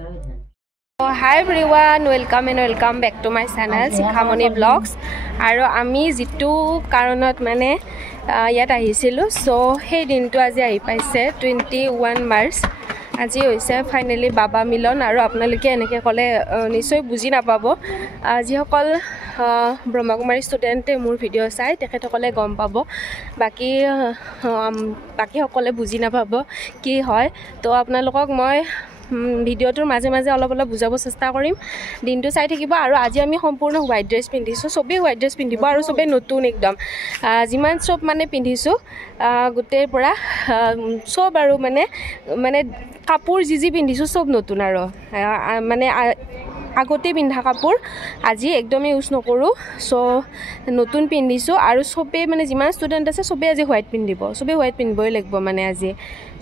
Hi everyone, welcome back to my channel Shikhamoni Vlogs. Aro ami jitu karonot mane yat ahisilu, so hey dintu aji ahi paise 21 March. আজি হৈছে finally বাবা মিলন আৰু আপোনালোকে এনেকৈ ক'লে নিশ্চয় বুজি নাপাব যিসকল ব্ৰহ্মকুমাৰী ষ্টুডেণ্টে মোৰ ভিডিঅ' চাই তেখেতসকলে গম পাব বাকী সকলে বুজি নাপাব কি হয় তো আপোনালোকক মই ভিডিঅ'টোৰ মাজে মাজে অলপ বুজাব চেষ্টা কৰিম দিনটো চাই থাকিব আৰু আজি আমি সম্পূৰ্ণ হোৱাইট ড্ৰেছ পিন্ধিছোঁ সবেই হোৱাইট ড্ৰেছ পিন্ধিব আৰু সবেই নতুন একদম যিমান সব মানে পিন্ধিছোঁ গোটেই পৰা সব আৰু মানে কাপোৰ যি পিন্ধিছোঁ সব নতুন আৰু মানে আগতে পিন্ধা কাপোৰ আজি একদমেই ইউজ নকৰোঁ সো নতুন পিন্ধিছোঁ আৰু সবেই মানে যিমান ষ্টুডেণ্ট আছে সবেই আজি হোৱাইট পিন্ধিব সবেই হোৱাইট পিন্ধিবই লাগিব মানে আজি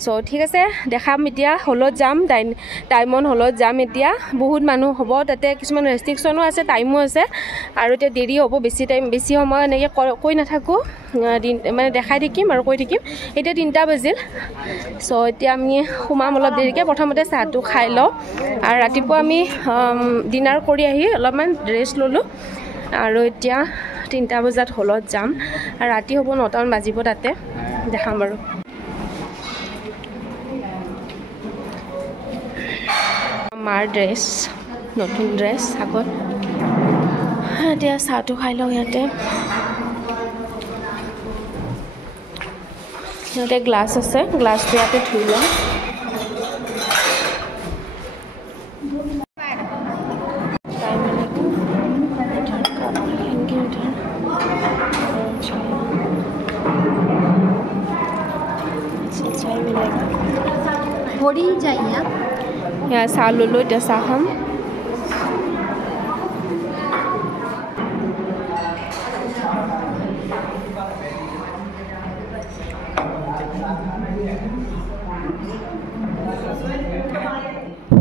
সো ঠিক আছে দেখাম এতিয়া হলত যাম ডায়মণ্ড হলত যাম এতিয়া বহুত মানুহ হ'ব তাতে কিছুমান ৰেষ্ট্ৰিকশ্যনো আছে টাইমো আছে আৰু এতিয়া দেৰি হ'ব বেছি সময় এনেকৈ কৈ নাথাকোঁ মানে দেখাই থাকিম আৰু কৈ থাকিম এতিয়া 3টা বাজিল সো এতিয়া আমি সোমাম অলপ দেৰিকৈ প্ৰথমতে চাহটো খাই লওঁ আৰু ৰাতিপুৱা আমি ডিনাৰ কৰি আহি অলপমান ৰেষ্ট ল'লোঁ আৰু এতিয়া 3টা বজাত হলত যাম আৰু ৰাতি হ'ব 9টামান বাজিব তাতে দেখাম বাৰু মাৰ ড্ৰেছ নতুন ড্ৰেছ আগত এতিয়া চাহটো খাই লওঁ ইয়াতে গ্লাছ আছে গ্লাছটো ইয়াতে ধুই লওঁ চাহ ল'লোঁ এতিয়া চাহ খাম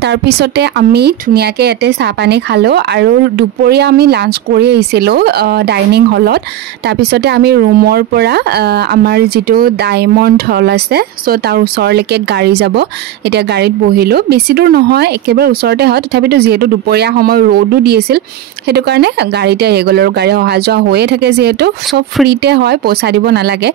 তাৰপিছতে আমি ধুনীয়াকৈ ইয়াতে চাহ পানী খালোঁ আৰু দুপৰীয়া আমি লাঞ্চ কৰি আহিছিলোঁ ডাইনিং হলত তাৰপিছতে আমি ৰুমৰ পৰা আমাৰ যিটো ডায়মণ্ড হল আছে চ' তাৰ ওচৰলৈকে গাড়ী যাব এতিয়া গাড়ীত বহিলোঁ বেছি দূৰ নহয় একেবাৰে ওচৰতে হয় তথাপিতো যিহেতু দুপৰীয়া সময় ৰ'দো দি আছিল সেইটো কাৰণে গাড়ীতে আহি গ'লোঁ আৰু গাড়ী অহা যোৱা হৈয়ে থাকে যিহেতু চব ফ্ৰীতে হয় পইচা দিব নালাগে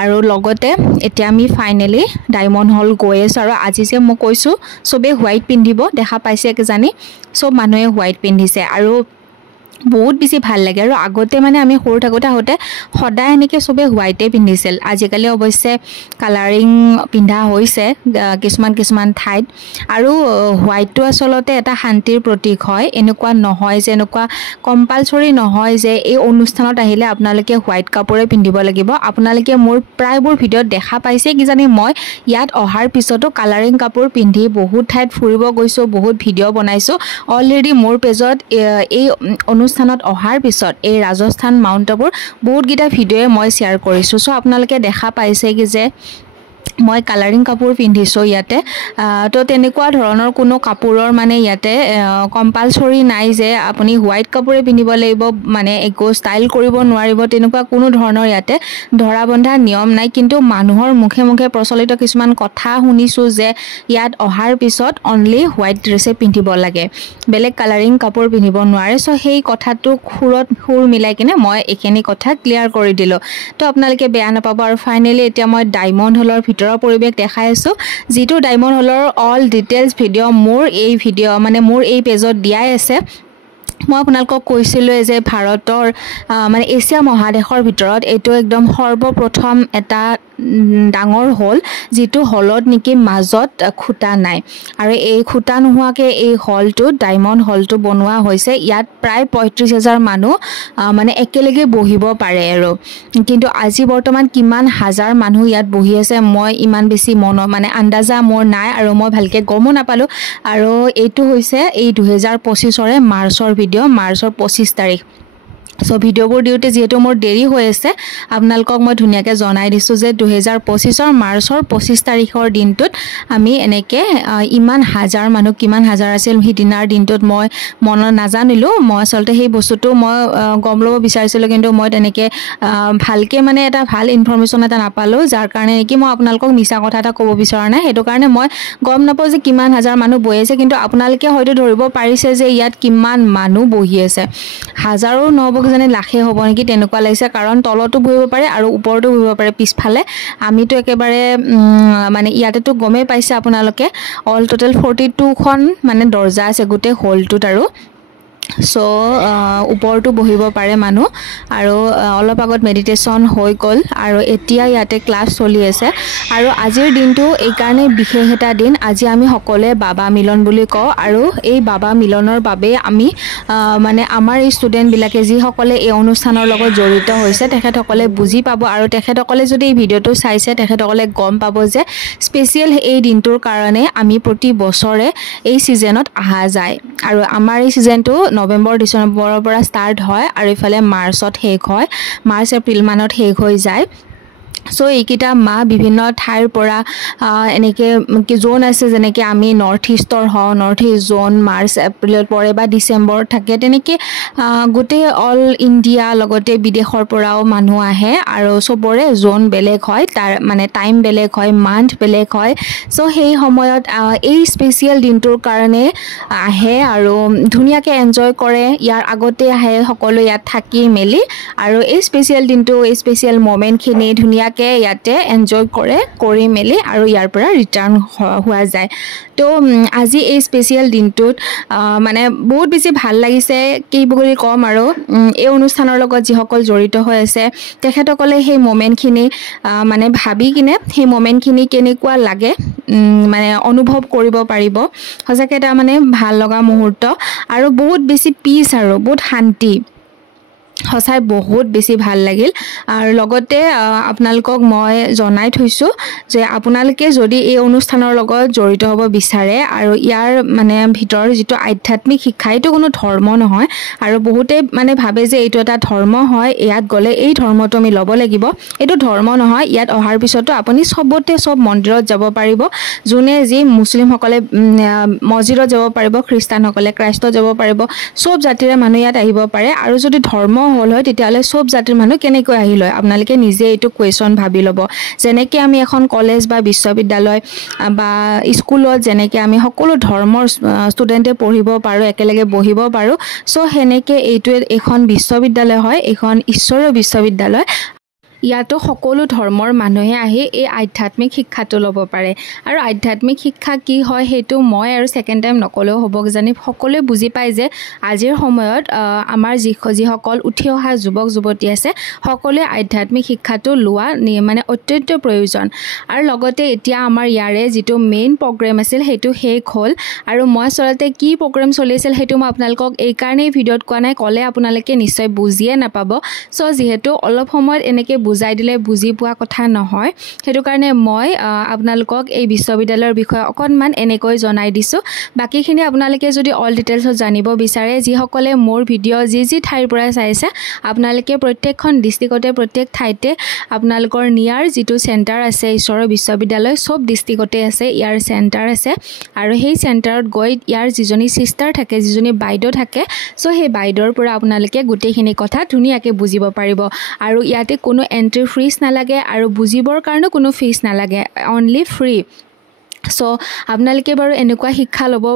আৰু লগতে এতিয়া আমি ফাইনেলি ডায়মণ্ড হল গৈ আছোঁ আৰু আজি যে মই কৈছোঁ চবেই হোৱাইট পিন্ধিব দেখা পাইছে কিজানি সব মানুহে হোৱাইট পিন্ধিছে আৰু বহুত বেছি ভাল লাগে আৰু আগতে মানে আমি সৰু থাকোঁতে সদায় এনেকৈ চবেই হোৱাইটে পিন্ধিছিল আজিকালি অৱশ্যে কালাৰিং পিন্ধা হৈছে কিছুমান ঠাইত আৰু হোৱাইটটো আচলতে এটা শান্তিৰ প্ৰতীক হয় এনেকুৱা নহয় যে এনেকুৱা কম্পালচৰি নহয় যে এই অনুষ্ঠানত আহিলে আপোনালোকে হোৱাইট কাপোৰে পিন্ধিব লাগিব আপোনালোকে মোৰ প্ৰায়বোৰ ভিডিঅ'ত দেখা পাইছে কিজানি মই ইয়াত অহাৰ পিছতো কালাৰিং কাপোৰ পিন্ধি বহুত ঠাইত ফুৰিব গৈছোঁ বহুত ভিডিঅ' বনাইছোঁ অলৰেডি মোৰ পেজত এই অনুষ্ঠানত অহাৰ পিছত এই ৰাজস্থান মাউণ্ট আবুৰ বহুতকেইটা ভিডিঅ'য়ে মই শ্বেয়াৰ কৰিছোঁ চ' আপোনালোকে দেখা পাইছে কি যে মই কালাৰিং কাপোৰ পিন্ধিছোঁ ইয়াতে তো তেনেকুৱা ধৰণৰ কোনো কাপোৰৰ মানে ইয়াতে কম্পালচৰি নাই যে আপুনি হোৱাইট কাপোৰে পিন্ধিব লাগিব মানে একো ষ্টাইল কৰিব নোৱাৰিব তেনেকুৱা কোনো ধৰণৰ ইয়াতে ধৰা বন্ধা নিয়ম নাই কিন্তু মানুহৰ মুখে মুখে প্ৰচলিত কিছুমান কথা শুনিছোঁ যে ইয়াত অহাৰ পিছত অনলি হোৱাইট ড্ৰেছে পিন্ধিব লাগে বেলেগ কালাৰিং কাপোৰ পিন্ধিব নোৱাৰে চ' সেই কথাটো সুৰ মিলাই কিনে মই এইখিনি কথা ক্লিয়াৰ কৰি দিলোঁ তো আপোনালোকে বেয়া নাপাব আৰু ফাইনেলি এতিয়া মই ডায়মণ্ড হলৰ ভিতৰৰ পৰিৱেশ দেখাই আছোঁ যিটো ডায়মণ্ড হলৰ অল ডিটেইলছ ভিডিঅ' মোৰ এই পেজত দিয়াই আছে মই আপোনালোকক কৈছিলোঁৱে যে ভাৰতৰ মানে এছিয়া মহাদেশৰ ভিতৰত এইটো একদম সৰ্বপ্ৰথম এটা ডাঙৰ হল যিটো হলত নেকি মাজত খুটা নাই আৰু এই খুটা নোহোৱাকৈ এই হলটো ডায়মণ্ড হলটো বনোৱা হৈছে ইয়াত প্ৰায় 35,000 মানুহ মানে একেলগে বহিব পাৰে আৰু কিন্তু আজি বৰ্তমান কিমান হাজাৰ মানুহ ইয়াত বহি আছে মই ইমান বেছি মানে আন্দাজা মোৰ নাই আৰু মই ভালকৈ গমো নাপালোঁ আৰু এইটো হৈছে এই 2025 মাৰ্চৰ ভিডিঅ' মাৰ্চৰ 25 তাৰিখ সো ভিডিঅ'বোৰ দিওঁতে যিহেতু মোৰ দেৰি হৈ আছে আপোনালোকক মই ধুনীয়াকৈ জনাই দিছোঁ যে 2025 মাৰ্চৰ 25 তাৰিখৰ দিনটোত আমি এনেকৈ ইমান হাজাৰ মানুহ কিমান হাজাৰ আছিল সিদিনাৰ দিনটোত মই মনত নাজানিলোঁ মই আচলতে সেই বস্তুটো মই গম ল'ব বিচাৰিছিলোঁ কিন্তু মই তেনেকৈ ভালকৈ মানে এটা ভাল ইনফৰমেশ্যন এটা নাপালোঁ যাৰ কাৰণে নেকি মই আপোনালোকক মিছা কথা এটা ক'ব বিচৰা নাই সেইটো কাৰণে মই গম নাপাওঁ যে কিমান হাজাৰ মানুহ বহি আছে কিন্তু আপোনালোকে হয়তো ধৰিব পাৰিছে যে ইয়াত কিমান মানুহ বহি আছে হাজাৰো নহ'ব যেনে লাখে হ'ব নেকি তেনেকুৱা লাগিছে কাৰণ তলতো বহিব পাৰে আৰু ওপৰতো বহিব পাৰে পিছফালে আমিতো একেবাৰে মানে ইয়াতেতো গমেই পাইছে আপোনালোকে অল টোটেল 42খন মানে দৰ্জা আছে গোটেই হলটোত আৰু সো ওপৰতো বহিব পাৰে মানুহ আৰু অলপ আগত মেডিটেশ্যন হৈ গ'ল আৰু এতিয়া ইয়াতে ক্লাছ চলি আছে আৰু আজিৰ দিনটো এই কাৰণে বিশেষ এটা দিন আজি আমি সকলোৱে বাবা মিলন বুলি কওঁ আৰু এই বাবা মিলনৰ বাবে আমি মানে আমাৰ এই ষ্টুডেণ্টবিলাকে যিসকলে এই অনুষ্ঠানৰ লগত জড়িত হৈছে তেখেতসকলে বুজি পাব আৰু তেখেতসকলে যদি এই ভিডিঅ'টো চাইছে তেখেতসকলে গম পাব যে স্পেচিয়েল এই দিনটোৰ কাৰণে আমি প্ৰতি বছৰে এই ছিজনত অহা যায় আৰু আমাৰ এই ছিজনটো নৱেম্বৰ ডিচেম্বৰৰ পৰা ষ্টাৰ্ট হয় আৰু ইফালে মাৰ্চত শেষ হয় মাৰ্চ এপ্ৰিল মানত শেষ হৈ যায় সো এইকেইটা মাহ বিভিন্ন ঠাইৰ পৰা এনেকৈ জোন আছে যেনেকৈ আমি নৰ্থ ইষ্টৰ হওঁ নৰ্থ ইষ্ট জোন মাৰ্চ এপ্ৰিলত পৰে বা ডিচেম্বৰ থাকে তেনেকৈ গোটেই অল ইণ্ডিয়া লগতে বিদেশৰ পৰাও মানুহ আহে আৰু চবৰে জোন বেলেগ হয় তাৰ মানে টাইম বেলেগ হয় মান্থ বেলেগ হয় সো সেই সময়ত এই স্পেচিয়েল দিনটোৰ কাৰণে আহে আৰু ধুনীয়াকৈ এনজয় কৰে ইয়াৰ আগতে আহে সকলো ইয়াত থাকি মেলি আৰু এই স্পেচিয়েল দিনটো এই স্পেচিয়েল মোমেণ্টখিনি ধুনীয়াকৈ ইয়াতে এনজয় কৰি মেলি আৰু ইয়াৰ পৰা ৰিটাৰ্ণ হোৱা যায় তো আজি এই স্পেচিয়েল দিনটোত মানে বহুত বেছি ভাল লাগিছে কি বুলি ক'ম আৰু এই অনুষ্ঠানৰ লগত যিসকল জড়িত হৈ আছে তেখেতসকলে সেই মোমেণ্টখিনি মানে ভাবি কিনে সেই মোমেণ্টখিনি কেনেকুৱা লাগে মানে অনুভৱ কৰিব পাৰিব সঁচাকৈ এটা মানে ভাল লগা মুহূৰ্ত আৰু বহুত বেছি পিচ আৰু বহুত শান্তি সঁচাই বহুত বেছি ভাল লাগিল আৰু লগতে আপোনালোকক মই জনাই থৈছোঁ যে আপোনালোকে যদি এই অনুষ্ঠানৰ লগত জড়িত হ'ব বিচাৰে আৰু ইয়াৰ মানে ভিতৰৰ যিটো আধ্যাত্মিক শিক্ষা এইটো কোনো ধৰ্ম নহয় আৰু বহুতে মানে ভাবে যে এইটো এটা ধৰ্ম হয় ইয়াত গ'লে এই ধৰ্মটো আমি ল'ব লাগিব এইটো ধৰ্ম নহয় ইয়াত অহাৰ পিছতো আপুনি চবতে চব মন্দিৰত যাব পাৰিব যোনে যি মুছলিমসকলে মছজিদত যাব পাৰিব খ্ৰীষ্টানসকলে ক্ৰাইষ্টত যাব পাৰিব চব জাতিৰে মানুহ ইয়াত আহিব পাৰে আৰু যদি ধৰ্ম হ'ল হয় তেতিয়াহ'লে চব জাতিৰ মানুহ কেনেকৈ আহিল হয় আপোনালোকে নিজে এইটো কুৱেশ্যন ভাবি ল'ব যেনেকৈ আমি এখন কলেজ বা বিশ্ববিদ্যালয় বা স্কুলত যেনেকৈ আমি সকলো ধৰ্মৰ ষ্টুডেণ্টে পঢ়িব পাৰোঁ একেলগে বহিব পাৰোঁ চ' সেনেকৈ এইটোৱে এখন বিশ্ববিদ্যালয় হয় এখন ঈশ্বৰীয় বিশ্ববিদ্যালয় ইয়াতো সকলো ধৰ্মৰ মানুহে আহি এই আধ্যাত্মিক শিক্ষাটো ল'ব পাৰে আৰু আধ্যাত্মিক শিক্ষা কি হয় সেইটো মই আৰু ছেকেণ্ড টাইম নকলেও হ'ব কিজানি সকলোৱে বুজি পায় যে আজিৰ সময়ত আমাৰ যিসকল উঠি অহা যুৱক যুৱতী আছে সকলোৱে আধ্যাত্মিক শিক্ষাটো লোৱা মানে অত্যন্ত প্ৰয়োজন আৰু লগতে এতিয়া আমাৰ ইয়াৰে যিটো মেইন প্ৰগ্ৰেম আছিল সেইটো শেষ হ'ল আৰু মই আচলতে কি প্ৰগ্ৰেম চলি আছিল সেইটো মই আপোনালোকক এইকাৰণেই ভিডিঅ'ত কোৱা নাই ক'লে আপোনালোকে নিশ্চয় বুজিয়ে নাপাব চ' যিহেতু অলপ সময়ত এনেকৈ বুজাই দিলে বুজি পোৱা কথা নহয় সেইটো কাৰণে মই আপোনালোকক এই বিশ্ববিদ্যালয়ৰ বিষয়ে অকণমান এনেকৈ জনাই দিছোঁ বাকীখিনি আপোনালোকে যদি অল ডিটেইলছত জানিব বিচাৰে যিসকলে মোৰ ভিডিঅ' যি ঠাইৰ পৰা চাইছে আপোনালোকে প্ৰত্যেকখন ডিষ্ট্ৰিক্টতে প্ৰত্যেক ঠাইতে আপোনালোকৰ নিয়াৰ যিটো চেণ্টাৰ আছে ঈশ্বৰৰ বিশ্ববিদ্যালয় চব ডিষ্ট্ৰিক্টতে আছে ইয়াৰ চেণ্টাৰ আছে আৰু সেই চেণ্টাৰত গৈ ইয়াৰ যিজনী ছিষ্টাৰ থাকে যিজনী বাইদেউ থাকে চ' সেই বাইদেউৰ পৰা আপোনালোকে গোটেইখিনি কথা ধুনীয়াকৈ বুজিব পাৰিব আৰু ইয়াতে কোনো এণ্ট্ৰি ফিজ নালাগে আৰু বুজিবৰ কাৰণেও কোনো ফিজ নালাগে অনলি ফ্ৰী চ' আপোনালোকে বাৰু এনেকুৱা শিক্ষা ল'ব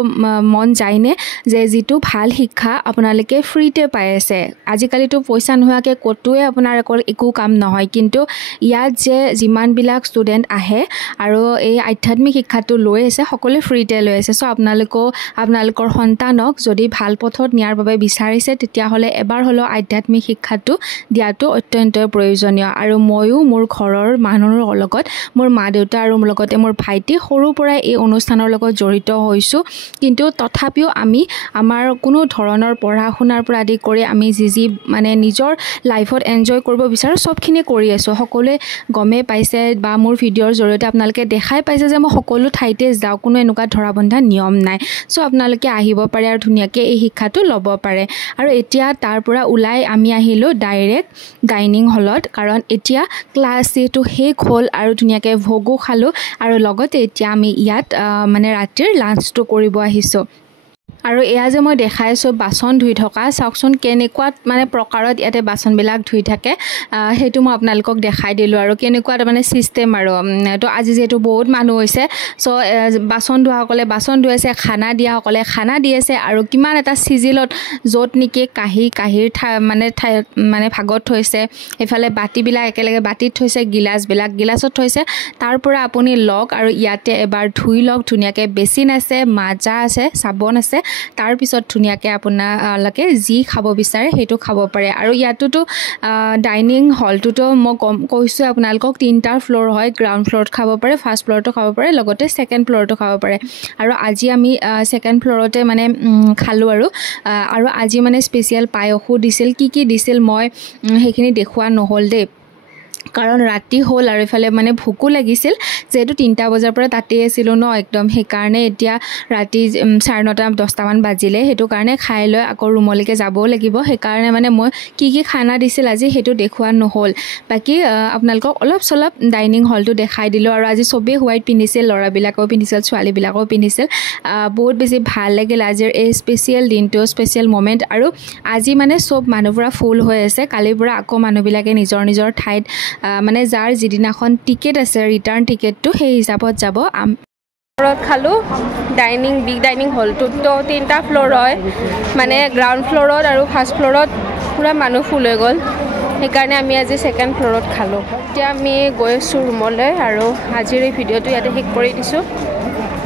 মন যায়নে যে যিটো ভাল শিক্ষা আপোনালোকে ফ্ৰীতে পাই আছে আজিকালিতো পইচা নোহোৱাকৈ ক'তোৱে আপোনাৰ একো কাম নহয় কিন্তু ইয়াত যে যিমানবিলাক ষ্টুডেণ্ট আহে আৰু এই আধ্যাত্মিক শিক্ষাটো লৈ আছে সকলোৱে ফ্ৰীতে লৈ আছে চ' আপোনালোকৰ সন্তানক যদি ভাল পথত নিয়াৰ বাবে বিচাৰিছে তেতিয়াহ'লে এবাৰ হ'লেও আধ্যাত্মিক শিক্ষাটো দিয়াটো অত্যন্ত প্ৰয়োজনীয় আৰু ময়ো মোৰ ঘৰৰ মানুহৰ লগত মোৰ মা দেউতা আৰু লগতে মোৰ ভাইটি সৰুৰ পৰা পৰাই এই অনুষ্ঠানৰ লগত জড়িত হৈছোঁ কিন্তু তথাপিও আমি আমাৰ কোনো ধৰণৰ পঢ়া শুনাৰ পৰা আদি কৰি আমি যি মানে নিজৰ লাইফত এনজয় কৰিব বিচাৰোঁ সবখিনি কৰি আছোঁ সকলোৱে গমে পাইছে বা মোৰ ভিডিঅ'ৰ জৰিয়তে আপোনালোকে দেখাই পাইছে যে মই সকলো ঠাইতে যাওঁ কোনো এনেকুৱা ধৰা বন্ধা নিয়ম নাই সো আপোনালোকে আহিব পাৰে আৰু ধুনীয়াকৈ এই শিক্ষাটো ল'ব পাৰে আৰু এতিয়া তাৰ পৰা ওলাই আমি আহিলোঁ ডাইৰেক্ট ডাইনিং হলত কাৰণ এতিয়া ক্লাছ যিহেতু শেষ হ'ল আৰু ধুনীয়াকৈ ভোগো খালোঁ আৰু লগতে এতিয়া আমি ইয়াত মানে ৰাতিৰ লাঞ্চটো কৰিব আহিছোঁ আৰু এয়া যে মই দেখাইছোঁ বাচন ধুই থকা চাওকচোন কেনেকুৱা মানে প্ৰকাৰত ইয়াতে বাচনবিলাক ধুই থাকে সেইটো মই আপোনালোকক দেখাই দিলোঁ আৰু কেনেকুৱা মানে চিষ্টেম আৰু তো আজি যিহেতু বহুত মানুহ হৈছে চ' বাচন ধোৱাসকলে বাচন ধুই আছে খানা দিয়াসকলে খানা দি আছে আৰু কিমান এটা চিজিলত য'ত নেকি কাঁহীৰ মানে ভাগত থৈছে এইফালে বাতিবিলাক একেলগে বাতিত থৈছে গিলাচবিলাক গিলাচত থৈছে তাৰ পৰা আপুনি লওক আৰু ইয়াতে এবাৰ ধুই লওক ধুনীয়াকৈ বেচিন আছে মাজা আছে চাবোন আছে তাৰ পিছত ধুনীয়াকৈ আপোনালোকে যি খাব বিচাৰে সেইটো খাব পাৰে আৰু ইয়াতোতো ডাইনিং হলটোতো মই কৈছোঁ আপোনালোকক 3টা ফ্ল'ৰ হয় গ্ৰাউণ্ড ফ্ল'ৰত খাব পাৰে ফাৰ্ষ্ট ফ্ল'ৰটো খাব পাৰে লগতে ছেকেণ্ড ফ্ল'ৰটো খাব পাৰে আৰু আজি আমি ছেকেণ্ড ফ্ল'ৰতে মানে খালোঁ আৰু আজি মানে স্পেচিয়েল পায়সো দিছিল কি দিছিল মই সেইখিনি দেখুওৱা নহ'ল দেই কাৰণ ৰাতি হ'ল আৰু ইফালে মানে ভোকো লাগিছিল যেহেতু 3টা বজাৰ পৰা তাতেই আছিলোঁ ন একদম সেইকাৰণে এতিয়া ৰাতি 9:30 10টামান বাজিলে সেইটো কাৰণে খাই লৈ আকৌ ৰুমলৈকে যাবও লাগিব সেইকাৰণে মানে মই কি খানা দিছিল আজি সেইটো দেখুওৱা নহ'ল বাকী আপোনালোকক অলপ চলপ ডাইনিং হলটো দেখাই দিলোঁ আৰু আজি চবেই হোৱাইট পিন্ধিছিল ল'ৰাবিলাকেও পিন্ধিছিল ছোৱালীবিলাকেও পিন্ধিছিল বহুত বেছি ভাল লাগিল আজিৰ এই স্পেচিয়েল দিনটো স্পেচিয়েল মমেণ্ট আৰু আজি মানে চব মানুহবোৰা ফুল হৈ আছে কালিৰ পৰা আকৌ মানুহবিলাকে নিজৰ ঠাইত মানে যাৰ যিদিনাখন টিকেট আছে ৰিটাৰ্ণ টিকেটটো সেই হিচাপত যাব ফ্ল'ৰত খালোঁ বিগ ডাইনিং হলটোতো 3টা ফ্ল'ৰ হয় মানে গ্ৰাউণ্ড ফ্ল'ৰত আৰু ফাৰ্ষ্ট ফ্ল'ৰত পূৰা মানুহ ফুল হৈ গ'ল সেইকাৰণে আমি আজি ছেকেণ্ড ফ্ল'ৰত খালোঁ এতিয়া আমি গৈ আছোঁ ৰুমলৈ আৰু আজিৰ এই ভিডিঅ'টো ইয়াতে শেষ কৰি দিছোঁ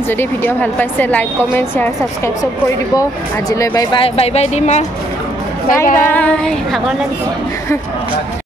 যদি ভিডিঅ' ভাল পাইছে লাইক কমেণ্ট শ্বেয়াৰ ছাবস্ক্ৰাইব চব কৰি দিব আজিলৈ বাই বাই দিম বাই বাই